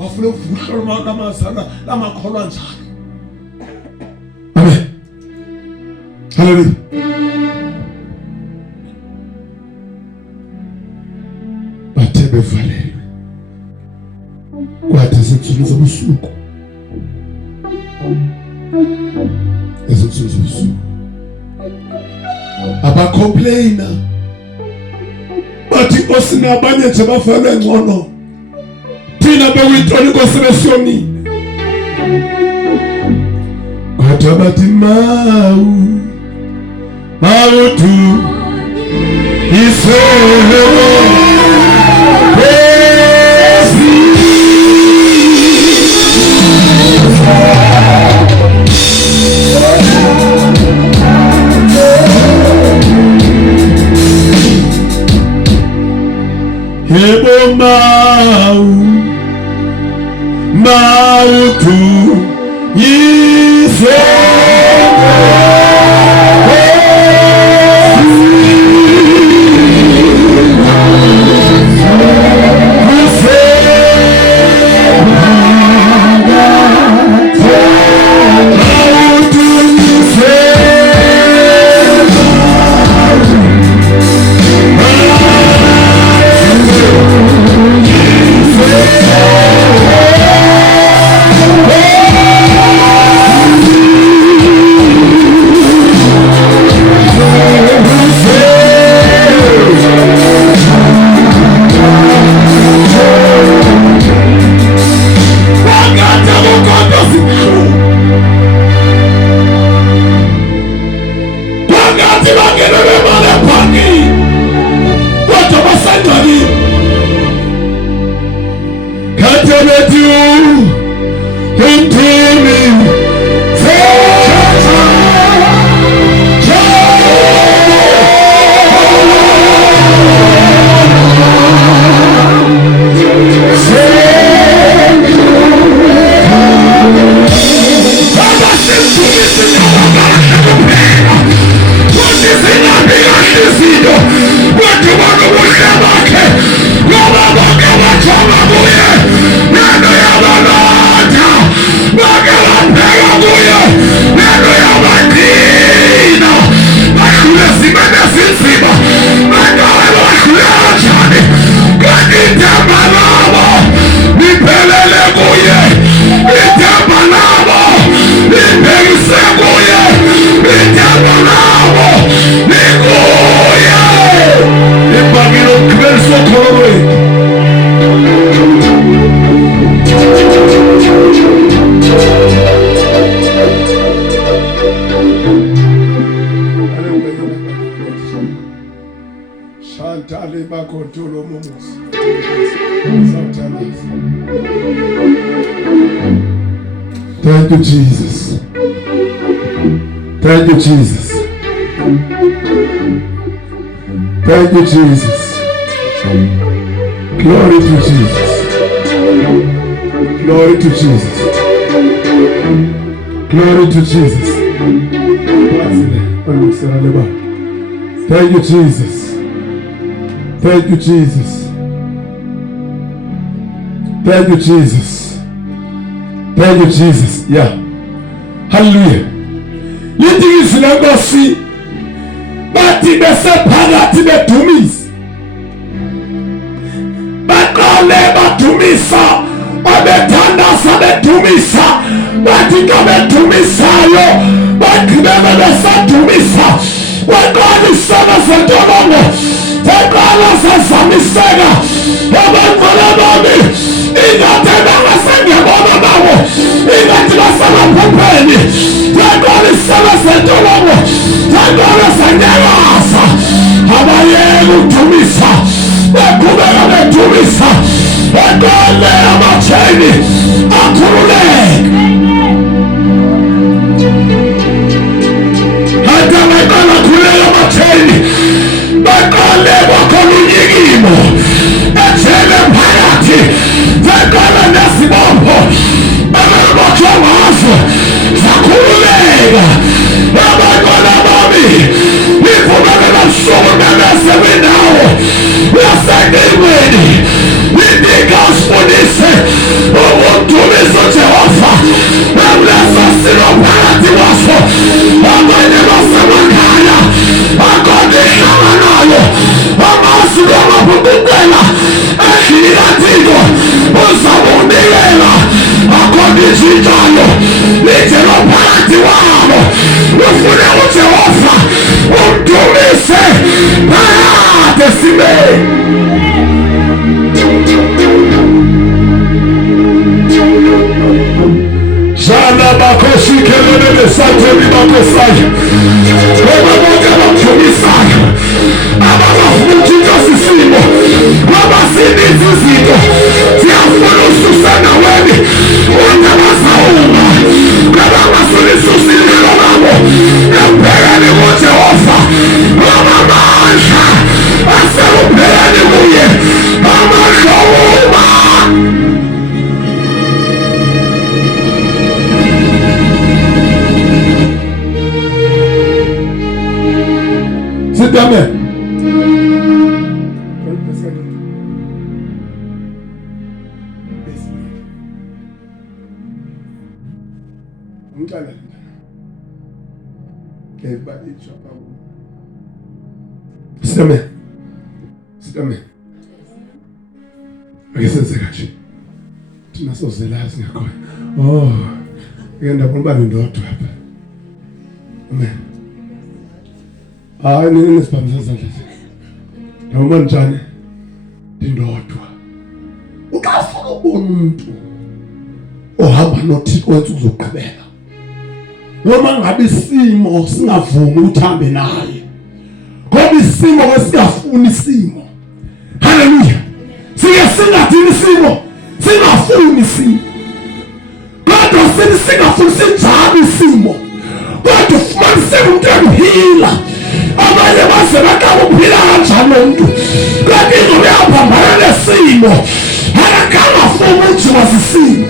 wafuna ukuvuhla lamazala lamakholwa njalo. Amen. Hallelujah. Bathe bevalelwe kwathi ezinsukwini zobusuku, ezinsukwini zobusuku abacomplaina bathi Nkosi nabanye nje bafanele ngcono, thina bekuyintoni Nkosi besiyonile. Kodwa bathi mawuthi iselo Hebo mautu yise Thank you, Jesus. Thank you, Jesus. Thank you, Jesus. Glory to Jesus. Glory to Jesus. Glory to Jesus. Thank you, Jesus. Thank you, Jesus. Thank you, Jesus. Thank you, Jesus. Yeah. Hallelujah. Lithi isilenkosi bathi besephakathi bedumisa, baqale badumisa, babethandaza bedumisa, bathi xa bedumisayo bagqibele besadumisa. Waqala isona zentolongo zaqala zazamiseka abantwana bami, ingathi bangasengibona nabo, ingathi basemaphupheni. Zaqala isona zentolongo zaqala zanyakaza, abayeka udumisa beqhubeka bedumisa. Waqala amajeni akhululeka. Baqale bakhulunyikimo ejele phakathi, baqala nesibopho ababotshwa ngaso zakhululeka. Abantwana bami, nivumela busuku nemesebendawo yaseNgilweni, ninika usifundise elitshintshayo lijelo phakathi wabo. Ufune uJehova umdumise phakathi esimeni. Jana bakoshi kelele satheli bakosayo. Ngoba bonke bamdumisayo. Abafuna utshintsha isimo. Ngoba sininzi izinto ziyafuna ususana weni. Ungabazauma. Ngoba basula isusile labo. Empeleni kuJehova. Ngoba amandla asekupheleni kuye. Amandla uma. Sit down there. Sit down there. Sit down there. Akesenze kanje. Thina sozelazi ngakho. Oh. Ngenda kuba ndodwa apha. Amen. Hayi nini sibamisa izandla zethu. Noma njani? Ndindodwa. Ukafuna ubona umuntu ohamba noThixo wenza uzogqibela. Noma ngabe isimo singavumi uthambe naye. Ngoba isimo ngesingafuni isimo. Haleluya. Sike singathini isimo, singafuni isimo. Kodwa singafuni sinjalo isimo. Kodwa ufumanise umuntu ehila. Abanye base bakabuphila kanjalo umuntu. Kanti izobe yaphambana nesimo. Akakanga funa ukuthi wasisimo.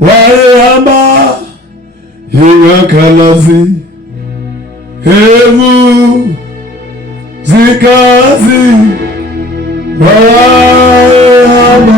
Wayehamba ingakhalazi hevu zikazi wayehamba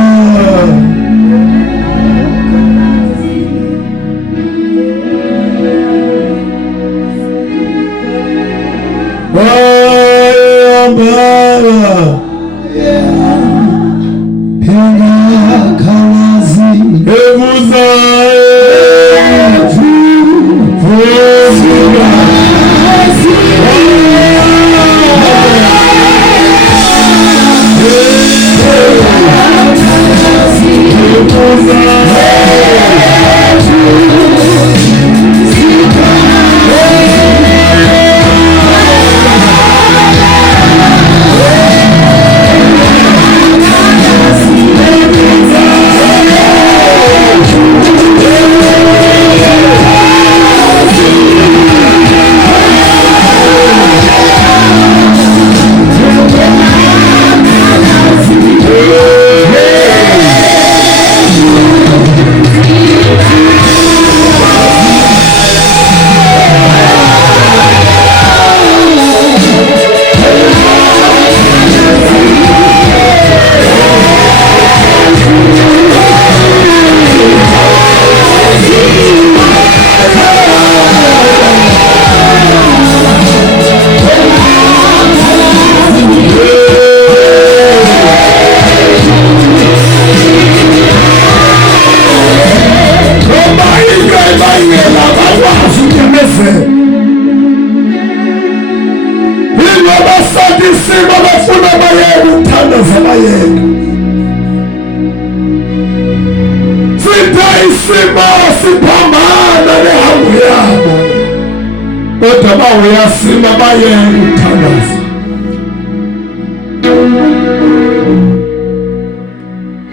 uyasima baye umthandazo.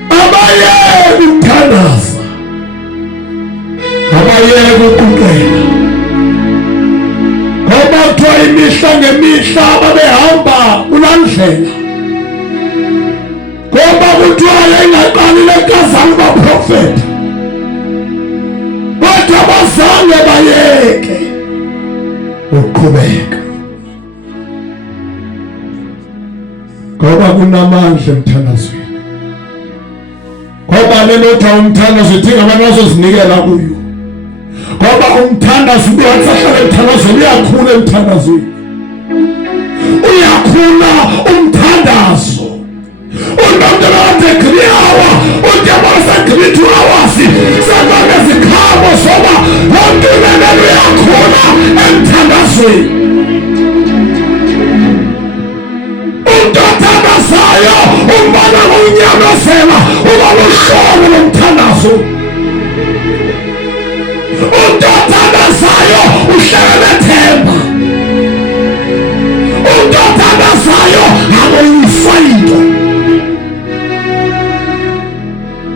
Abaye umthandazo. Abaye ukuqela. Ngoba kuthiwa imihla ngemihla babehamba kulandlela. Ngoba kuthiwa engaqali lekazana baprofeta. Kodwa bazange bayeke uqhubeka. Ngoba kunamandla emthandazweni. Ngoba lelo tha umthandazo idinga abantu azozinikela kuyo. ngoba umthandazo uyahlala emthandazo, uyakhula emthandazweni, uyakhula umthandazo. Unomntu okade 3 hours udiyabona 2 hours sakake zikhabo soba lonke lelo uyakhula emthandazweni. Umuntu othandazayo umbona ngokunyamezela uba luhlobo lomthandazo. Umuntu othandazayo uhlala nethemba. Umuntu othandazayo aboyiswa into.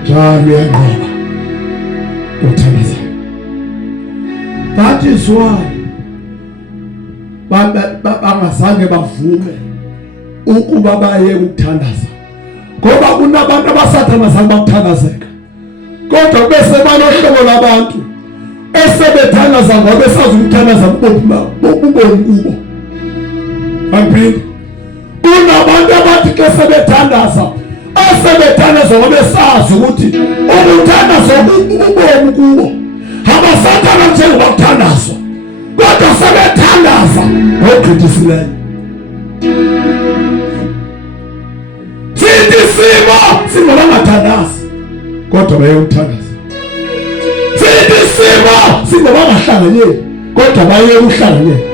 Njalo uyanqoba uthandazayo. That is why bangazange bavume ukuba baye ukuthandaza, ngoba kunabantu abasathandaza bakuthandazeka, kodwa bese banohlobo labantu esebethandaza ngoba besazi ukuthandaza kubomi kubo. Ampini kunabantu abathi ke sebethandaza asebethandaza ngoba besazi ukuthi ukuthandaza kubomi kubo, abasathanda njengoba kuthandazwa, kodwa sebethandaza ngokugqithisileyo. Sithi simo bangathandazi kodwa bayekuthandaza. Sithi simo bangahlanganyeli kodwa bayekuhlanganyela.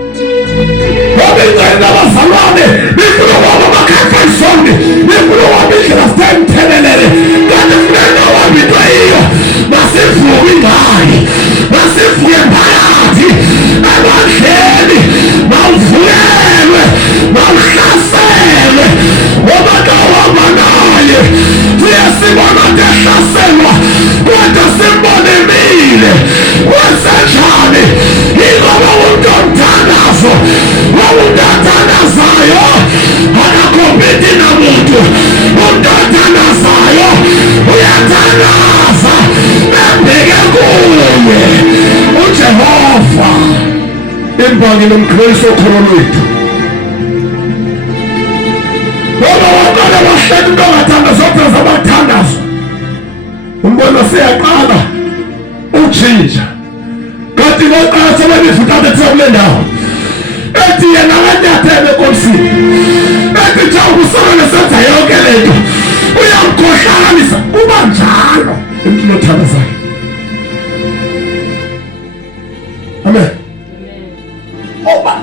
Ngoba ingane abazalwane bifuna wabo bakhafa isonde, bifuna wabo indlela zitemthelelele, kanti funeka wabo into iyo masivuke ingane, masivuke phakathi ebandleni, mawuvulelwe, mawuhlaselwe ngoba kawahamba naye. Siyasibona ngehlaselwa kodwa simbone emile kwenzenjani. Ingoba umuntu omthandazo, umuntu othandazayo akakompeti namuntu. Umuntu othandazayo uyathandaza bembeke kuye uJehova. Imbangile umkristo okholo lwethu ngoba waqala wahleka into ongathandaza okwenza abathandazo. Umbono siyaqala utshintsha, kanti ngoqala sebebifuthathe kule ndawo ethi yena akanyathele enkosini, ethi nje ukusana senza yonke lento uyamkhohlanisa. Kuba njalo emntwini othandazayo. Amen. Oba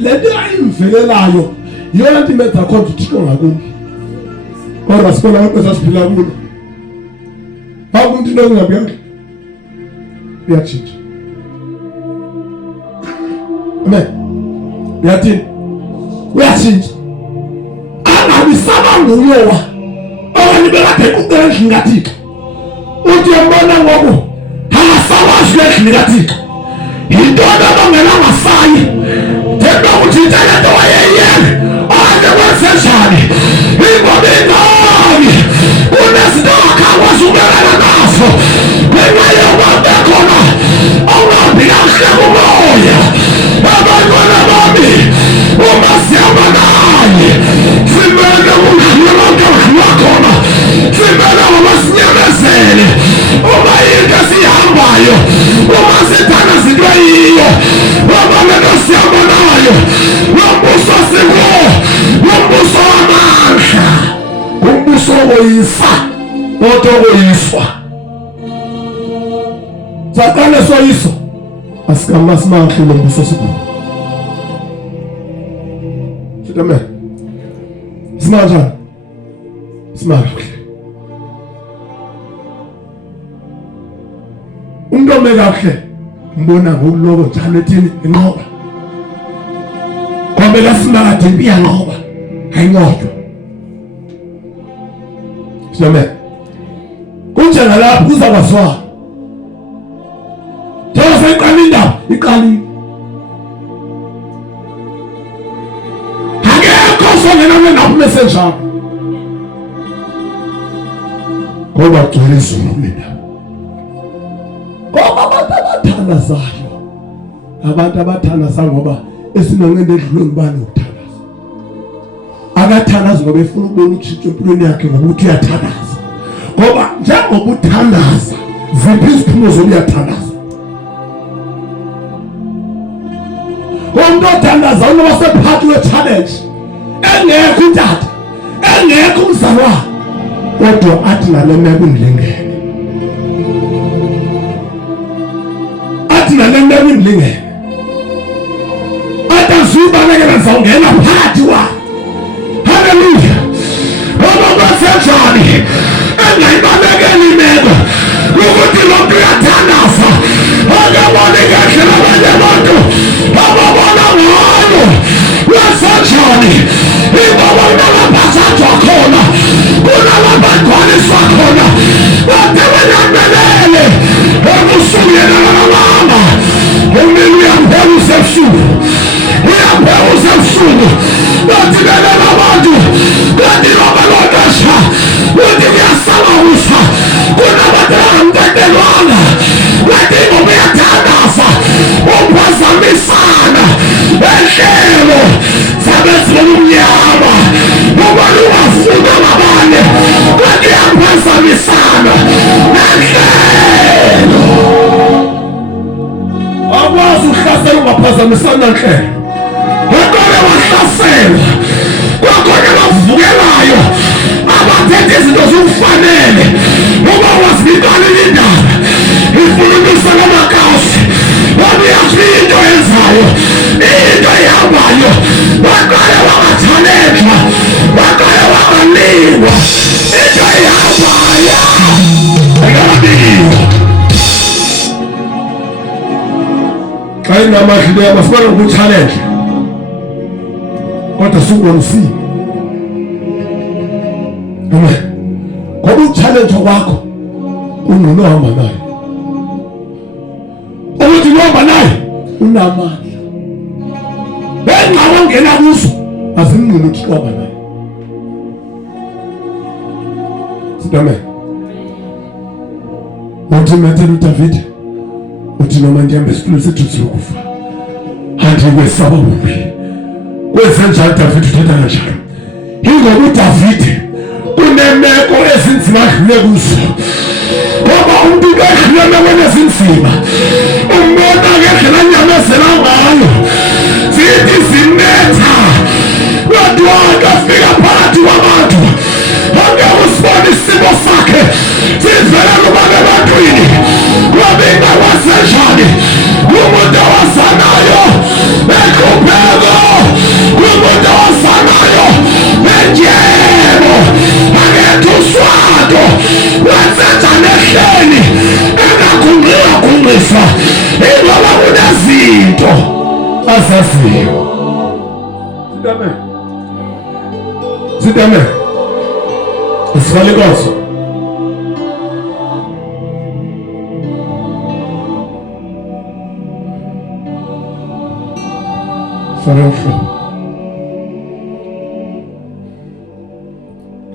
lento ayimvelelayo yona nto imenza khona uthixo ngakumbi. Kodwa sibona abantu esasiphila kulo bakumuntu into engingabuyanga uyatshintsha. Amen. Uyathini? Uyatshintsha. Angabi sabangulowa okanye bekade kucela endlini kaThixo. Uthi uyambona ngoku akasawazi endlini kaThixo. Yintoni abangela ngasayi? Themba ukuthi intela nto wayeyele ade kwenzenjani. Ingoba ingani kunezinto angakwazi ukumelana nazo ngenxa yokuba bekhona ongahambi kakuhle kumoya. Abantwana bami uma sihamba naye simele kudlula konke okudlula khona, simele ngoba sinyamezele uma yinto esiyihambayo, uma sithanda zinto eyiyo, uma lento sihamba nayo. Lombuso sikuwo, lombuso wamandla, umbuso woyisa kodwa woyiswa. Sakane soyiso asikamasimahli lombuso sikuwo. Amen. Simanja. Simanja. Umuntu omekahle mbona ngokulobo njalo ethini inqoba. Ngoba lasimaka impi yanqoba. Ayinqobo. Amen. Kunjena lapho kuzabazwa. Thola seyiqala indaba, iqali. Messenger ngoba gcwele izulu mina. Ngoba abantu abathandazayo, abantu abathandazayo ngoba esinonqende edlule ngibani ukuthandaza. Akathandaza ngoba efuna ukubona utshintsho empilweni yakhe ngokuthi uyathandaza. Ngoba njengoba uthandaza ziphi iziphumo zokuyathandaza. umuntu othandazayo noba sephakathi we-challenge engekho utata engekho umzalwane kodwa athi ngale meko indilingene, athi ngale meko indilingene, athi azubalekela ndizawungena phakathi wakhe. Haleluya. Ngoba kwasenjani engayibamekeli imeko ukuthi lo mntu uyathandaza akaboni ngendlela abanye abantu ababona ngayo. Kwasenjani ingoba kunalapha sathwa khona, kunalapha gcwaliswa khona, bade benyamelele ebusuku yena nakalamba. Umini uyamphelusa ebusuku, uyamphelusa ebusuku, bathi belela abantu, bathi noba lodasha, bathi kuyasalawusa, kunabantu abangamtetelwanga, bathi ngoba uyathandaza uphazamisana enhlelo zabezilumnyama ngoba lungafuna ngabanye, bathi uyaphazamisana nenhlelo. Akwazi ukuhlasela ungaphazamisana nenhlelo. Kodwa wahlasela kwakhona bavukelayo abathethe izinto zokufanele ngoba wasinikana indaba ifulumise ngamakasi ngoba uyathi into yenzayo into ehambayo baqale wangathalethwa baqale wanganikwa into ehambayo ayikabiwa. Xa inamahile abafana ngokuchallenge kodwa sukubonisiwe. Amen. Ngoba uchallenge kwakho ungcono hamba naye, ukuthi uhamba naye unamandla benxa wangena kuso azimngqini ukuthi uhamba naye. Amen. Uthi methele uDavid uthi noma ndihamba esitulweni sethusi lokufa andikwesaba bubi. Kwenzenjani uDavid uthetha kanjalo? Ingoba uDavid kunemeko ezinzima adlule kuzo. Ngoba umuntu edlule emekweni ezinzima umbona ngendlela anyamezela ngayo zithi zinetha, kodwa afika phakathi kwabantu angeke usibone isimo sakhe sivela kubantu ebantwini. Ngoba ingakwasenjani umuntu owazanayo ekhupheko, umuntu owazanayo enjebo angekho uswado wenzenjani ehleni engakhunqiswa ingoba kunezinto azaziyo. Amen. Sithi amen. Isifale kwazo. Farafo.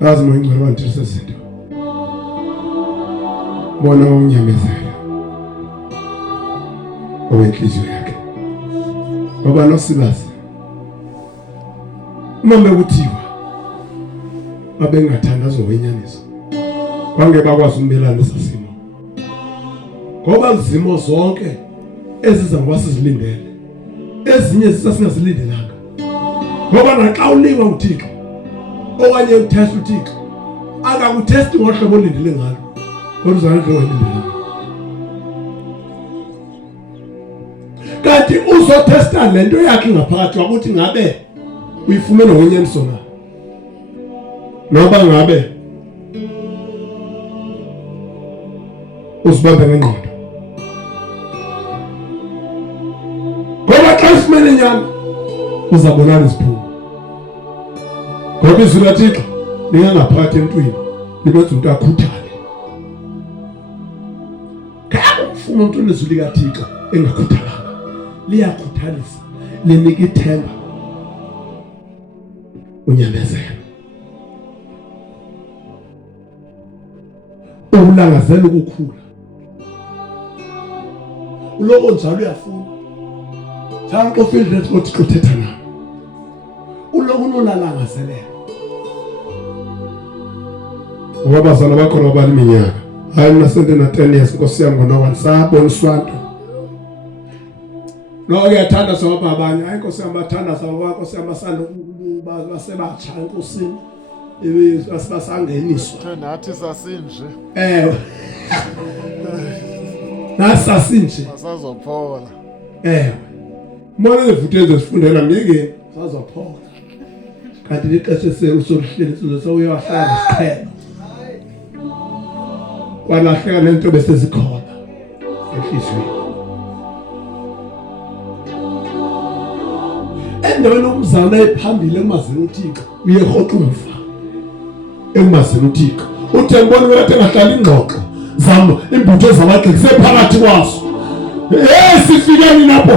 Lazima ingcwele banthisa izinto. Bona unyamezela. Owenhliziyo yakhe. Ngoba noSibazi. Uma bekuthiwa abengathandazo wenyaniso bange bakwazi umelana nesimo ngoba izimo zonke eziza ngoba sizilindele ezinye sisasingazilindelanga ngoba naxa uliwa uThixo okanye uthesta uThixo akakuthesti ngohlobo olindele ngalo kodwa uzalindele ngohlobo. Kanti uzothesta lento yakhe ngaphakathi ukuthi ngabe uyifumene ngonyaniso na noba ngabe usibambe ngengqondo. Ngoba xa sifumene inyama uzabonana isiphumo. Ngoba izwi laThixo lingangaphakathi emntwini limenza umuntu akhuthale. Kaya ufuna umuntu onezwi likaThixo engakhuthalanga liyakhuthalisa, linika ithemba, unyamezela, ulangazela ukukhula. Uloko njalo uyafuna Thank you, feel that what you tell now. Ulokuno la langazelela. Wabazana bakho nobani iminyaka. Hayi nasente na 10 years Nkosi yami ngona wansabo niswanto. No uyathanda sobaba abanye ayikho siyabathanda sawakho siyamasanda basebatsha enkosini basangeniswa nathi sasinje nasasinje asazophola mona evuthe zifundela ngeke sazophola kanti lixesha usoluhleli sokuyahlala isiqhelo kwalahleka lento bese zikhona ehlizweni endaweni umzana ephambili emazini uThixo uyehoxa umfa emazini uThixo uthembona ukuthi engahlali ingxoxo zama imbutho zamagxeki sephakathi kwaso sifike lapho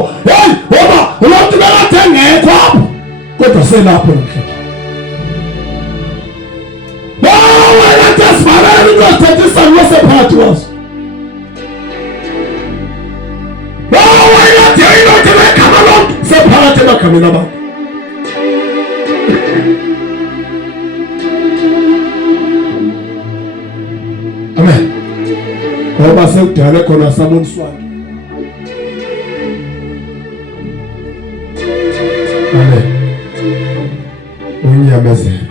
ngoba umuntu bekade ngekho apho kodwa selapho namhlanje wena tasibala into esithethisa ngosephakathi kwaso wena deyino tebekama lonke sephakathi emakhameni abantu amen ngoba sekudala khona saboniswana amen unyamezelo